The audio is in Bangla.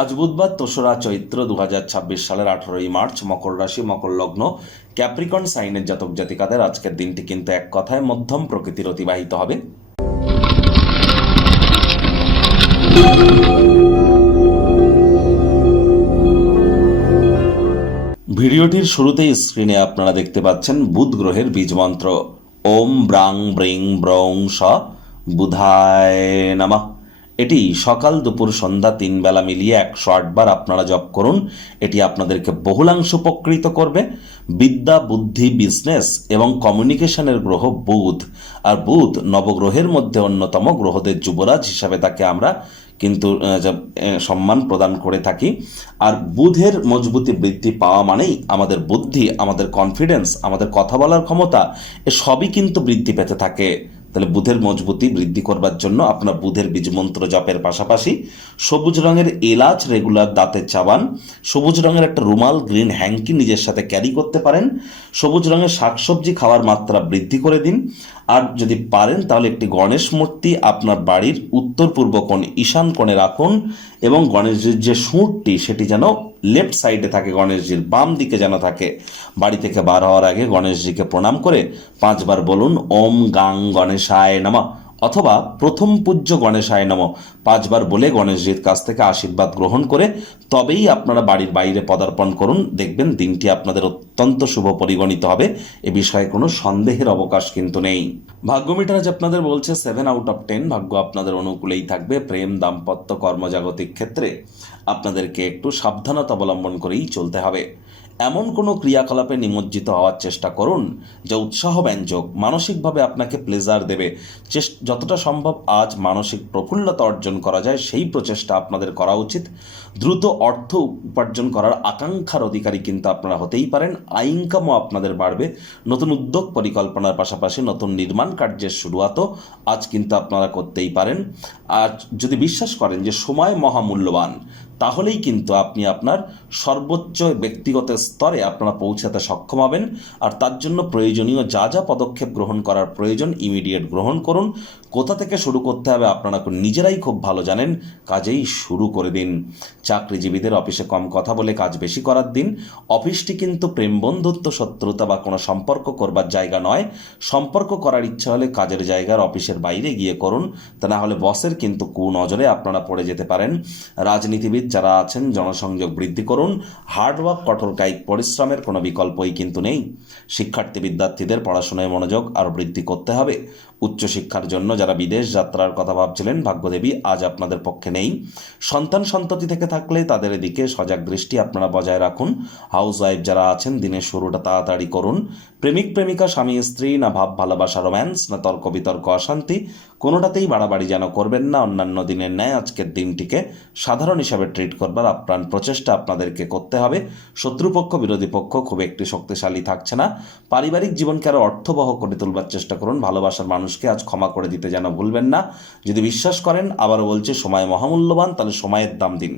আজ বুধবার ২রা চৈত্র ২০২৬ সালের ১৮ই মার্চ, মকর রাশি, মকর লগ্ন, ক্যাপ্রিকন সাইনের জাতক জাতিকাদের আজকের দিনটি কিন্তু এক কথায় মধ্যম প্রকৃতির অতিবাহিত হবে। ভিডিওটির শুরুতেই স্ক্রিনে আপনারা দেখতে পাচ্ছেন বুধ গ্রহের বীজ মন্ত্র ওম ব্রাং ব্রিং ব্রং স বুধায় নমঃ। এটি সকাল দুপুর সন্ধ্যা ৩ বেলা মিলিয়ে ১০৮ বার আপনারা জপ করুন। এটি আপনাদেরকে বহুলাংশ উপকৃত করবে। বিদ্যা, বুদ্ধি, বিজনেস এবং কমিউনিকেশনের গ্রহ বুধ, আর বুধ নবগ্রহের মধ্যে অন্যতম। গ্রহদের যুবরাজ হিসাবে তাকে আমরা কিন্তু সম্মান প্রদান করে থাকি। আর বুধের মজবুতি বৃদ্ধি পাওয়া মানেই আমাদের বুদ্ধি, আমাদের কনফিডেন্স, আমাদের কথা বলার ক্ষমতা, এ সবই কিন্তু বৃদ্ধি পেতে থাকে। তাহলে বুধের মজবুতি বৃদ্ধি করবার জন্য আপনার বুধের বীজমন্ত্র জপের পাশাপাশি সবুজ রঙের এলাচ রেগুলার দাঁতে চাবান, সবুজ রঙের একটা রুমাল, গ্রিন হ্যাঙ্কি নিজের সাথে ক্যারি করতে পারেন। সবুজ রঙের শাকসবজি খাওয়ার মাত্রা বৃদ্ধি করে দিন। আর যদি পারেন তাহলে একটি গণেশ মূর্তি আপনার বাড়ির উত্তর পূর্ব কোণ, ঈশান কোণে রাখুন এবং গণেশজির যে সুঁড়টি সেটি যেন লেফট সাইডে থাকে, গণেশজির বাম দিকে যেন থাকে। বাড়ি থেকে বার হওয়ার আগে গণেশজিকে প্রণাম করে ৫ বার বলুন ওম গাং গণেশায় নমঃ, অথবা প্রথম পূজ্য গণেশায় নমঃ ৫ বার বলে গণেশজির কাছ থেকে আশীর্বাদ গ্রহণ করে তবেই আপনারা বাড়ির বাইরে পদার্পণ করুন। দেখবেন দিনটি আপনাদের অত্যন্ত শুভ পরিগণিত হবে, এ বিষয়ে কোনো সন্দেহের অবকাশ কিন্তু নেই। ভাগ্য মিটার আজ আপনাদের বলছে 7/10। ভাগ্য আপনাদের অনুকূলেই থাকবে। প্রেম, দাম্পত্য, কর্মজাগতিক ক্ষেত্রে আপনাদেরকে একটু সাবধানতা অবলম্বন করেই চলতে হবে। এমন কোনো ক্রিয়াকলাপে নিমজ্জিত হওয়ার চেষ্টা করুন যা উৎসাহব্যঞ্জক, মানসিকভাবে আপনাকে প্লেজার দেবে। যতটা সম্ভব আজ মানসিক প্রফুল্লতা অর্জন করা যায় সেই প্রচেষ্টা আপনাদের করা উচিত। দ্রুত অর্থ উপার্জন করার আকাঙ্ক্ষার অধিকারী কিন্তু আপনারা হতেই পারেন। আয় ইনকামও আপনাদের বাড়বে। নতুন উদ্যোগ পরিকল্পনার পাশাপাশি নতুন নির্মাণ কার্যের শুরুয়াতও আজ কিন্তু আপনারা করতেই পারেন। আর যদি বিশ্বাস করেন যে সময় মহামূল্যবান, তাহলেই কিন্তু আপনি আপনার সর্বোচ্চ ব্যক্তিগত স্তরে আপনারা পৌঁছাতে সক্ষম হবেন। আর তার জন্য প্রয়োজনীয় যা যা পদক্ষেপ গ্রহণ করার প্রয়োজন ইমিডিয়েট গ্রহণ করুন। কোথা থেকে শুরু করতে হবে আপনারা নিজেরাই খুব ভালো জানেন, কাজেই শুরু করে দিন। চাকরিজীবীদের অফিসে কম কথা বলে কাজ বেশি করার দিন। অফিসটি কিন্তু প্রেম, বন্ধুত্ব, শত্রুতা বা কোনো সম্পর্ক করবার জায়গা নয়। সম্পর্ক করার ইচ্ছা হলে কাজের জায়গার অফিসের বাইরে গিয়ে করুন, তা না হলে বসের কিন্তু কুনজরে আপনারা পড়ে যেতে পারেন। রাজনীতিবিদ যারা আছেন জনসংযোগ বৃদ্ধি করুন। হার্ডওয়ার্ক, কঠোর কায়িক পরিশ্রমের কোনো বিকল্পই কিন্তু নেই। শিক্ষার্থী বিদ্যার্থীদের পড়াশোনায় মনোযোগ আরও বৃদ্ধি করতে হবে। উচ্চশিক্ষার জন্য যারা বিদেশ যাত্রার কথা ভাবছিলেন, ভাগ্যদেবী আজ আপনাদের পক্ষে নেই। সন্তান সন্ততি থেকে থাকলে তাদের দিকে সজাগ দৃষ্টি আপনারা বজায় রাখুন। হাউস ওয়াইফ যারা আছেন দিনের শুরুটা তাড়াতাড়ি করুন। প্রেমিক প্রেমিকা, স্বামী স্ত্রী, না ভাব ভালোবাসা রোম্যান্স, না তর্ক বিতর্ক অশান্তি, কোনোটাতেই বাড়াবাড়ি যেন করবেন না। অন্যান্য দিনের ন্যায় আজকের দিনটিকে সাধারণ হিসাবে ট্রিট করবার আপ্রাণ প্রচেষ্টা আপনাদেরকে করতে হবে। শত্রুপক্ষ, বিরোধী পক্ষ খুব একটি শক্তিশালী থাকছে না। পারিবারিক জীবনকে আরও অর্থবহ করে তুলবার চেষ্টা করুন। ভালোবাসার মানুষকে আজ ক্ষমা করে দিতে যেন ভুলবেন না। যদি বিশ্বাস করেন, আবারও বলছে সময় মহামূল্যবান, তাহলে সময়ের দাম দিন।